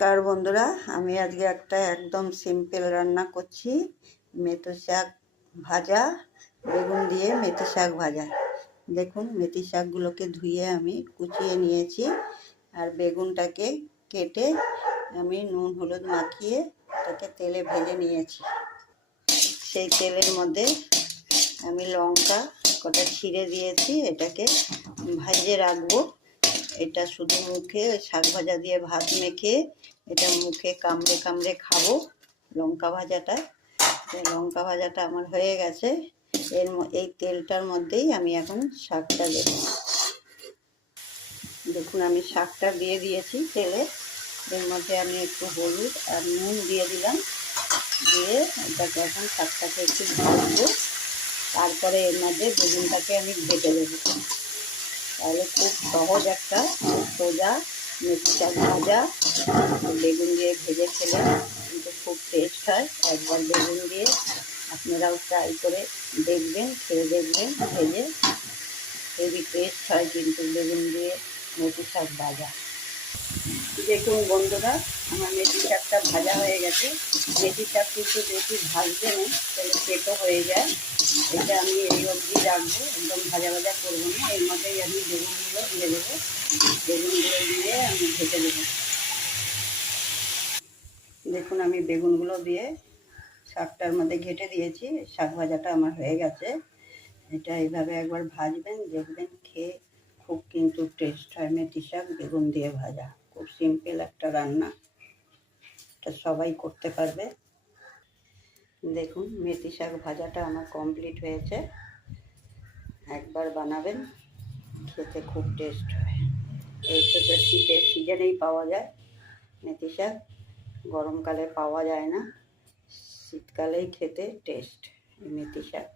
নমস্কার বন্ধুরা, আমি আজকে একটা একদম সিম্পল রান্না করছি। মেথি শাক ভাজা, বেগুন দিয়ে মেথি শাক ভাজা। দেখুন, মেথি শাকগুলোকে ধুয়ে আমি কুচিয়ে নিয়েছি, আর বেগুনটাকে কেটে আমি নুন হলুদ মাখিয়ে এটাকে তেলে ভেজে নিয়েছি। সেই তেলের মধ্যে আমি লঙ্কা কটা ছিঁড়ে দিয়েছি, এটাকে ভেজে রাখবো। এটা শুধু মুখে শাক ভাজা দিয়ে ভাত মেখে এটা মুখে কামড়ে কামড়ে খাবো লঙ্কা ভাজাটা। লঙ্কা ভাজাটা আমার হয়ে গেছে। এই তেলটার মধ্যেই আমি এখন শাকটা দেব। দেখুন, আমি শাকটা দিয়ে দিয়েছি তেলে। এর মধ্যে আমি একটু হলুদ আর নুন দিয়ে দিলাম, দিয়ে এটাকে এখন শাকটাকে একটু ভাজবো। তারপরে এর মধ্যে বেগুনটাকে আমি ভেজে দেবো। তাহলে খুব সহজ একটা সোজা মেথি শাক ভাজা। বেগুন দিয়ে ভেজে খেলে কিন্তু খুব টেস্ট হয়। একবার বেগুন দিয়ে আপনারাও ট্রাই করে দেখবেন, খেয়ে দেখবেন। ভেজে হেভি টেস্ট হয় কিন্তু বেগুন দিয়ে মেথি শাক ভাজা। দেখুন বন্ধুরা, আমার মেথি শাকটা ভাজা হয়ে গেছে। মেথি শাক কিন্তু বেশি ভাজবে না, তাহলে পেটও হয়ে যায়। এটা আমি এই অবধি রাখবো, একদম ভাজা ভাজা করবো না। এর মধ্যেই আমি বেগুনগুলো দিয়ে দেবো। বেগুনগুলো দিয়ে আমি ভেজে দেবো। দেখুন, আমি বেগুনগুলো দিয়ে শাকটার মধ্যে ঘেটে দিয়েছি। শাক ভাজাটা আমার হয়ে গেছে। এটা এইভাবে একবার ভাজবেন, দেখবেন খেয়ে খুব কিন্তু টেস্ট হয়। মেথি শাক বেগুন দিয়ে ভাজা খুব সিম্পল একটা রান্না, এটা সবাই করতে পারবে। দেখুন, মেথি শাক ভাজাটা আমার কমপ্লিট হয়েছে। একবার বানাবেন, খেতে খুব টেস্ট হয়। এই তো শীতের সিজনেই পাওয়া যায় মেথি শাক, গরমকালে পাওয়া যায় না। শীতকালেই খেতে টেস্ট মেথি শাক।